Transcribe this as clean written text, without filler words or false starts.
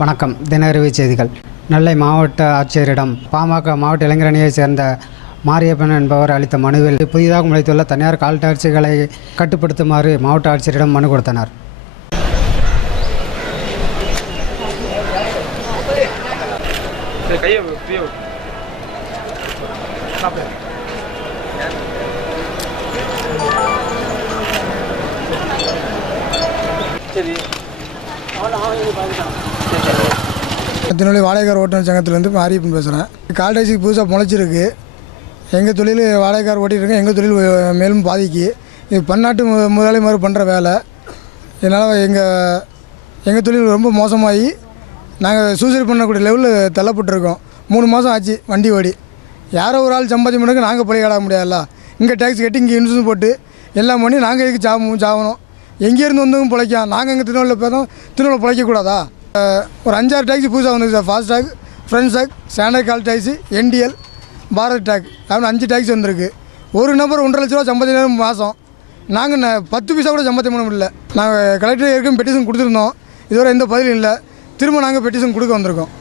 வணக்கம். தினகரவி செய்திகள். நெல்லை மாவட்ட ஆட்சியரிடம் பாமக மாவட்ட இளைஞரணியைச் சேர்ந்த மாரியப்பன் என்பவர் அளித்த மனுவில் புதிதாக முளைத்துள்ள தனியார் கால் டாக்ஸிகளை கட்டுப்படுத்துமாறு மாவட்ட ஆட்சியரிடம் மனு கொடுத்தனர். திருநெல்வேலி வாடகைக்கார் ஓட்டுநர் சங்கத்திலேருந்து மாரியப்பன் பேசுகிறேன். கால் டாக்ஸிக்கு புதுசாக முளைச்சிருக்கு. எங்கள் தொழில் வாடகைக்கார் ஓட்டிகிட்ருக்கேன். எங்கள் தொழில் மேலும் பாதிக்கு இது பன்னாட்டு முதலாளி மாதிரி பண்ணுற வேலை. இதனால் எங்கள் தொழில் ரொம்ப மோசமாகி நாங்கள் சூசைட் பண்ணக்கூடிய லெவலில் தள்ளப்பட்டிருக்கோம். 3 மாதம் ஆச்சு வண்டி ஓடி. யாரோ ஒரு ஆள் சம்பாதி பண்ணுறதுக்கு நாங்கள் பழிகாட முடியாதுல்ல. இங்கே டேக்ஸ் கட்டி இங்கே இன்சூரன்ஸ் போட்டு எல்லாம் பண்ணி நாங்கள் எதுக்கு சாகணும்? எங்கேருந்து வந்தவங்க பிழைக்கலாம். நாங்கள் எங்கள் திருநெல்வேலியில் போதும் திருநெல்வேலி பிழைக்கக்கூடாதா? ஒரு 5-6 டாக்ஸி புதுசாக வந்துருக்கு சார். ஃபாஸ்டாக், ஃப்ரெண்ட்ஸாக், standard call taxi, NTL, Bharat tag அப்படின்னு 5 டாக்ஸி வந்திருக்கு. ஒரு நபர் 1.5 லட்ச ரூபா சம்பாதிக்கிற மாதம். நாங்கள் 10 பைசா கூட சம்பாத்தி பண்ண முடியல. நாங்கள் கலெக்டர் ஏற்கனவே பெட்டிஷன் கொடுத்துருந்தோம். இதுவரை எந்த பதிலும் இல்லை. திரும்ப நாங்கள் பெட்டிஷன் கொடுக்க வந்திருக்கோம்.